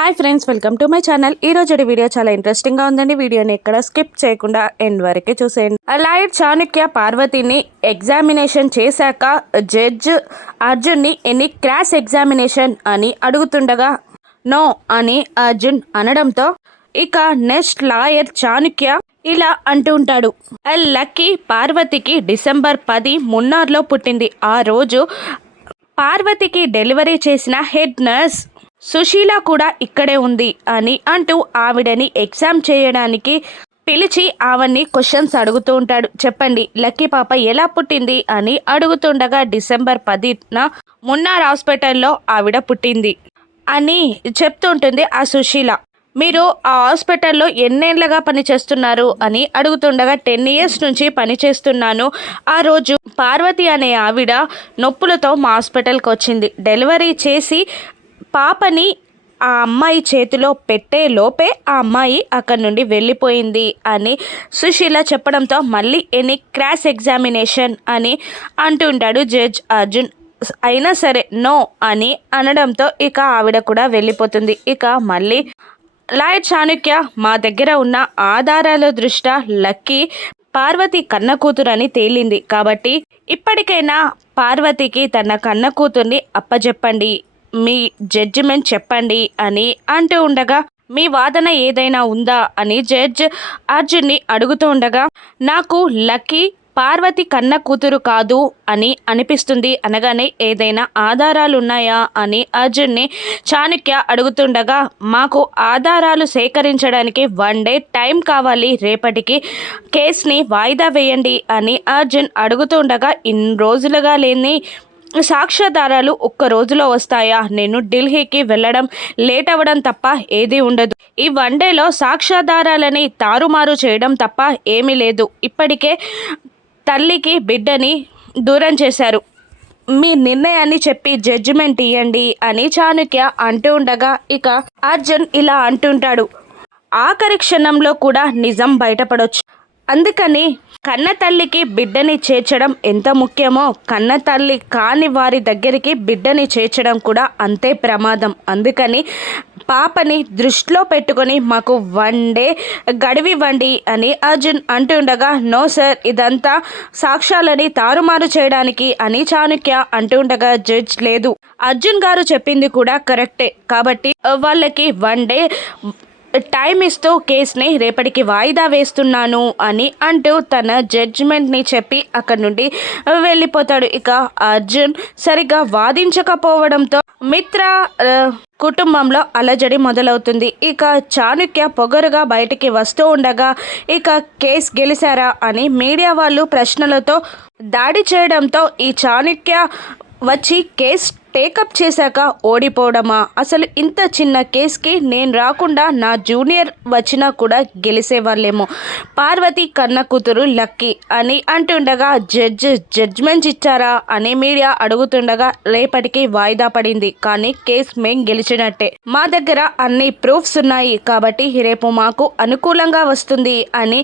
Hi friends, welcome to my channel. ఈ రోజు video చాలా ఇంట్రెస్టింగ్ గా ఉందండి. వీడియోని ఎక్కడ స్కిప్ చేయకుండా ఎండ్ వరకే చూసేయండి. లాయర్ చాణక్య పార్వతిని ఎగ్జామినేషన్ చేశాక జడ్జ్ అర్జున్ని ఎన్ని క్రాస్ ఎగ్జామినేషన్ అని అడుగుతుండగా నో అని అర్జున్ అనడంతో ఇక నెక్స్ట్ లాయర్ చాణక్య ఇలా అంటూ ఉంటాడు. లక్కీ పార్వతికి డిసెంబర్ 10 మున్నార్లో పుట్టింది. ఆ రోజు పార్వతికి డెలివరీ చేసిన హెడ్ నర్స్ సుశీల కూడా ఇక్కడే ఉంది అని అంటూ ఆవిడని ఎగ్జామ్ చేయడానికి పిలిచి ఆవిడ్ని క్వశ్చన్స్ అడుగుతూ ఉంటాడు. చెప్పండి, లక్కీ పాప ఎలా పుట్టింది అని అడుగుతుండగా డిసెంబర్ 10న మున్నార్ హాస్పిటల్లో ఆవిడ పుట్టింది అని చెప్తూ ఉంటుంది ఆ సుశీల. మీరు ఆ హాస్పిటల్లో ఎన్నేళ్లుగా పనిచేస్తున్నారు అని అడుగుతుండగా 10 years నుంచి పనిచేస్తున్నాను. ఆ రోజు పార్వతి అనే ఆవిడ నొప్పులతో మా హాస్పిటల్కి వచ్చింది. డెలివరీ చేసి పాపని ఆ అమ్మాయి చేతిలో పెట్టే లోపే ఆ అమ్మాయి అక్కడి నుండి వెళ్ళిపోయింది అని సుశీల చెప్పడంతో మళ్ళీ ఎనీ క్రాస్ ఎగ్జామినేషన్ అని అంటుంటాడు జడ్జ్ అర్జున్. అయినా సరే నో అని అనడంతో ఇక ఆవిడ కూడా వెళ్ళిపోతుంది. ఇక మళ్ళీ లాయర్ చాణక్య మా దగ్గర ఉన్న ఆధారాల దృష్ట్యా లక్కీ పార్వతి కన్న కూతురని తేలింది కాబట్టి ఇప్పటికైనా పార్వతికి తన కన్న కూతుర్ని అప్పచెప్పండి, మీ జడ్జిమెంట్ చెప్పండి అని అంటూ ఉండగా మీ వాదన ఏదైనా ఉందా అని జడ్జ్ అర్జున్ని అడుగుతూ ఉండగా నాకు లక్కీ పార్వతి కన్న కూతురు కాదు అని అనిపిస్తుంది అనగానే ఏదైనా ఆధారాలు ఉన్నాయా అని అర్జున్ని చాణక్య అడుగుతుండగా మాకు ఆధారాలు సేకరించడానికి 1 day టైం కావాలి, రేపటికి కేసుని వాయిదా వేయండి అని అర్జున్ అడుగుతుండగా ఇన్ని రోజులుగా లేని సాక్ష్యాధారాలు ఒక్క రోజులో వస్తాయా? నేను ఢిల్లీకి వెళ్ళడం లేట్ అవ్వడం తప్ప ఏదీ ఉండదు. ఈ 1 dayలో సాక్ష్యాధారాలని తారుమారు చేయడం తప్ప ఏమీ లేదు. ఇప్పటికే తల్లికి బిడ్డని దూరం చేశారు. మీ నిర్ణయాన్ని చెప్పి జడ్జిమెంట్ ఇవ్వండి అని చాణక్య అంటూ ఉండగా ఇక అర్జున్ ఇలా అంటుంటాడు. ఆఖరి క్షణంలో కూడా నిజం బయటపడొచ్చు. అందుకని కన్న తల్లికి బిడ్డని చేర్చడం ఎంత ముఖ్యమో కన్న తల్లి కాని వారి దగ్గరికి బిడ్డని చేర్చడం కూడా అంతే ప్రమాదం. అందుకని పాపని దృష్టిలో పెట్టుకొని మాకు 1 day గడివివ్వండి అని అర్జున్ అంటుండగా నో సార్, ఇదంతా సాక్ష్యాలని తారుమారు చేయడానికి అని చాణక్య అంటుండగా జడ్జ్ లేదు, అర్జున్ గారు చెప్పింది కూడా కరెక్టే కాబట్టి వాళ్ళకి 1 day టైం ఇస్తూ కేసుని రేపటికి వాయిదా వేస్తున్నాను అని అంటూ తన జడ్జిమెంట్ని చెప్పి అక్కడి నుండి వెళ్ళిపోతాడు. ఇక అర్జున్ సరిగ్గా వాదించకపోవడంతో మిత్ర కుటుంబంలో అలజడి మొదలవుతుంది. ఇక చాణక్య పొగరుగా బయటికి వస్తూ ఉండగా ఇక కేసు గెలిచారా అని మీడియా వాళ్ళు ప్రశ్నలతో దాడి చేయడంతో ఈ చాణక్య వచ్చి కేసు టేకప్ చేశాక ఓడిపోవడమా? అసలు ఇంత చిన్న కేసుకి నేను రాకుండా నా జూనియర్ వచ్చినా కూడా గెలిచేవాళ్ళేమో. పార్వతి కన్న కూతురు లక్కీ అని అంటుండగా జడ్జ్మెంట్ ఇచ్చారా అని మీడియా అడుగుతుండగా రేపటికి వాయిదా పడింది, కానీ కేసు మేం గెలిచినట్టే. మా దగ్గర అన్ని ప్రూఫ్స్ ఉన్నాయి కాబట్టి రేపు మాకు అనుకూలంగా వస్తుంది అని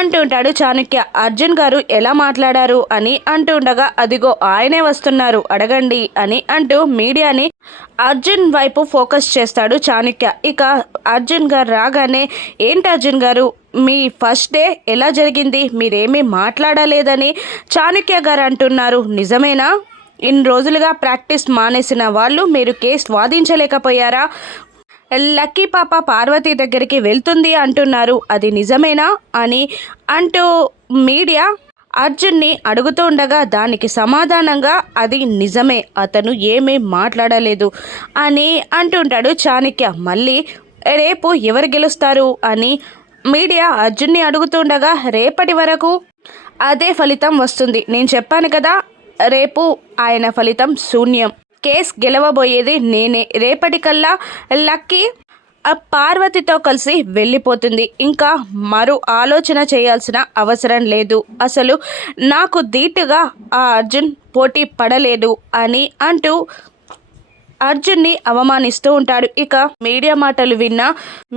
అంటుంటాడు చాణక్య. అర్జున్ గారు ఎలా మాట్లాడారు అని అంటుండగా అదిగో ఆయనే వస్తున్నారు, అడగండి అని అంటూ మీడియాని అర్జున్ వైపు ఫోకస్ చేస్తాడు చాణక్య. ఇక అర్జున్ గారు రాగానే ఏంటి అర్జున్ గారు, మీ ఫస్ట్ డే ఎలా జరిగింది, మీరేమీ మాట్లాడలేదని చాణక్య గారు అంటున్నారు, నిజమేనా? ఇన్ని రోజులుగా ప్రాక్టీస్ మానేసిన వాళ్ళు మీరు కేసు వాదించలేకపోయారా? లక్కీ పాప పార్వతి దగ్గరికి వెళ్తుంది అంటున్నారు, అది నిజమేనా అని అంటూ మీడియా అర్జున్ని అడుగుతూ ఉండగా దానికి సమాధానంగా అది నిజమే, అతను ఏమీ మాట్లాడలేదు అని అంటుంటాడు చాణక్య. మళ్ళీ రేపు ఎవరు గెలుస్తారు అని మీడియా అర్జున్ని అడుగుతుండగా రేపటి వరకు అదే ఫలితం వస్తుంది. నేను చెప్పాను కదా, రేపు ఆయన ఫలితం శూన్యం. కేసు గెలవబోయేది నేనే. రేపటికల్లా లక్కీ పార్వతితో కలిసి వెళ్ళిపోతుంది. ఇంకా మరో ఆలోచన చేయాల్సిన అవసరం లేదు. అసలు నాకు ధీటుగా ఆ అర్జున్ పోటీ పడలేదు అని అంటూ అర్జున్ని అవమానిస్తూ ఉంటాడు. ఇక మీడియా మాటలు విన్న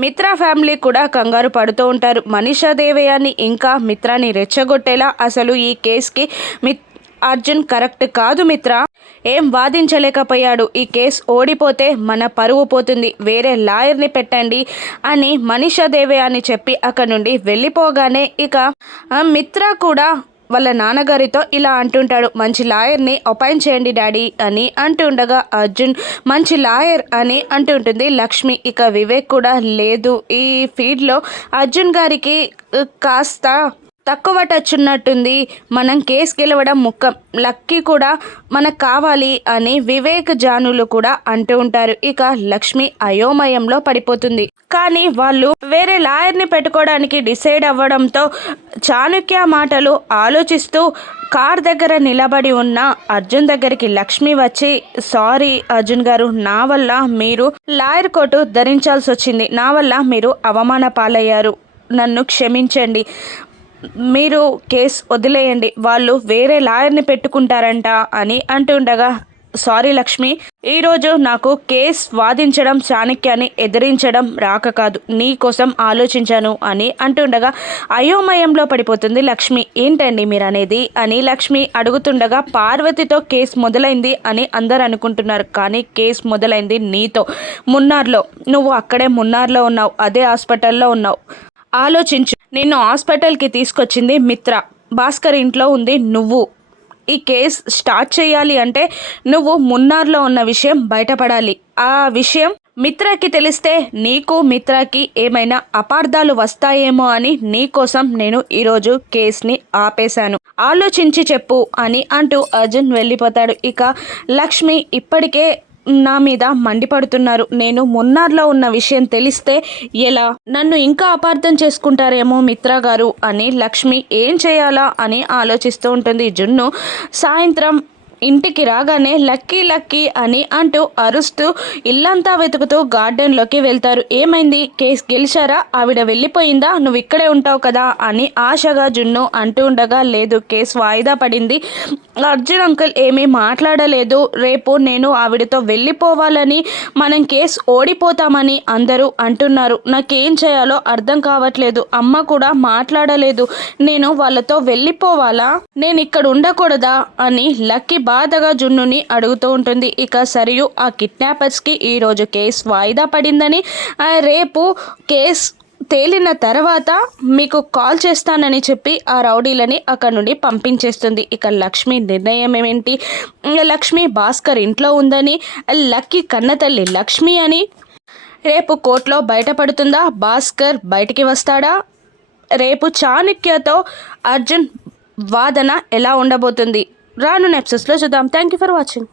మిత్ర ఫ్యామిలీ కూడా కంగారు పడుతూ ఉంటారు. మనీషా దేవయాని ఇంకా మిత్రాన్ని రెచ్చగొట్టేలా అసలు ఈ కేసుకి అర్జున్ కరెక్ట్ కాదు మిత్ర, ఏం వాదించలేకపోయాడు, ఈ కేసు ఓడిపోతే మన పరువు పోతుంది, వేరే లాయర్ని పెట్టండి అని మనీషా దేవి అని చెప్పి అక్కడ నుండి వెళ్ళిపోగానే ఇక మిత్ర కూడా వాళ్ళ నాన్నగారితో ఇలా అంటుంటాడు, మంచి లాయర్ని అపాయింట్ చేయండి డాడీ అని అంటుండగా అర్జున్ మంచి లాయర్ అని అంటుంటుంది లక్ష్మి. ఇక వివేక్ కూడా లేదు, ఈ ఫీల్డ్లో అర్జున్ గారికి కాస్త తక్కువ టచ్ ఉన్నట్టుంది, మనం కేసు గెలవడం ముఖ్యం, లక్కీ కూడా మనకు కావాలి అని వివేక్ జానులు కూడా అంటూ ఉంటారు. ఇక లక్ష్మి అయోమయంలో పడిపోతుంది. కానీ వాళ్ళు వేరే లాయర్ని పెట్టుకోవడానికి డిసైడ్ అవ్వడంతో చాణక్య మాటలు ఆలోచిస్తూ కార్ దగ్గర నిలబడి ఉన్న అర్జున్ దగ్గరికి లక్ష్మి వచ్చి, సారీ అర్జున్ గారు, నా వల్ల మీరు లాయర్ కోటు ధరించాల్సి వచ్చింది, నా వల్ల మీరు అవమాన పాలయ్యారు, నన్ను క్షమించండి, మీరు కేసు వదిలేయండి, వాళ్ళు వేరే లాయర్ని పెట్టుకుంటారంట అని అంటుండగా, సారీ లక్ష్మి, ఈరోజు నాకు కేసు వాదించడం చాణక్యాన్ని ఎదిరించడం రాక కాదు, నీ కోసం ఆలోచించాను అని అంటుండగా అయోమయంలో పడిపోతుంది లక్ష్మి. ఏంటండి మీరు అనేది అని లక్ష్మి అడుగుతుండగా, పార్వతితో కేసు మొదలైంది అని అందరు అనుకుంటున్నారు, కానీ కేసు మొదలైంది నీతో, మున్నార్లో, నువ్వు అక్కడే మున్నార్లో ఉన్నావు, అదే హాస్పిటల్లో ఉన్నావు, ఆలోచించు, నిన్ను హాస్పిటల్కి తీసుకొచ్చింది మిత్ర, భాస్కర్ ఇంట్లో ఉంది నువ్వు, ఈ కేస్ స్టార్ట్ చేయాలి అంటే నువ్వు మున్నార్లో ఉన్న విషయం బయటపడాలి, ఆ విషయం మిత్రకి తెలిస్తే నీకు మిత్రకి ఏమైనా అపార్థాలు వస్తాయేమో అని నీకోసం నేను ఈరోజు కేసుని ఆపేశాను, ఆలోచించి చెప్పు అని అంటూ అర్జున్ వెళ్ళిపోతాడు. ఇక లక్ష్మి ఇప్పటికే నా మీద మండిపడుతున్నారు, నేను మున్నార్లో ఉన్న విషయం తెలిస్తే ఎలా, నన్ను ఇంకా అపార్థం చేసుకుంటారేమో మిత్ర గారు అని లక్ష్మి ఏం చేయాలా అని ఆలోచిస్తూ ఉంటుంది. జున్ను సాయంత్రం ఇంటికి రాగానే లక్కీ లక్కీ అని అంటూ అరుస్తూ ఇల్లంతా వెతుకుతూ గార్డెన్లోకి వెళ్తారు. ఏమైంది, కేసు గెలిచారా, ఆవిడ వెళ్ళిపోయిందా, నువ్వు ఇక్కడే ఉంటావు కదా అని ఆశగా జున్ను అంటూ ఉండగా, లేదు కేసు వాయిదా పడింది, అర్జున్ అంకుల్ ఏమీ మాట్లాడలేదు, రేపు నేను ఆవిడతో వెళ్ళిపోవాలని, మనం కేసు ఓడిపోతామని అందరూ అంటున్నారు, నాకేం చేయాలో అర్థం కావట్లేదు, అమ్మ కూడా మాట్లాడలేదు, నేను వాళ్ళతో వెళ్ళిపోవాలా, నేను ఇక్కడ ఉండకూడదా అని లక్కీ బాధగా జున్నుని అడుగుతూ ఉంటుంది. ఇక సరియు ఆ కిడ్నాపర్స్కి ఈరోజు కేసు వాయిదా పడిందని, రేపు కేసు తేలిన తర్వాత మీకు కాల్ చేస్తానని చెప్పి ఆ రౌడీలని అక్కడ నుండి పంపించేస్తుంది. ఇక లక్ష్మి నిర్ణయం ఏమిటి, లక్ష్మి భాస్కర్ ఇంట్లో ఉందని, లక్కీ కన్నతల్లి లక్ష్మి అని రేపు కోర్టులో బయటపడుతుందా, భాస్కర్ బయటికి వస్తాడా, రేపు చాణక్యతో అర్జున్ వాదన ఎలా ఉండబోతుంది, రాను ఎపిసోడ్స్లో చూద్దాం. Thank you for watching.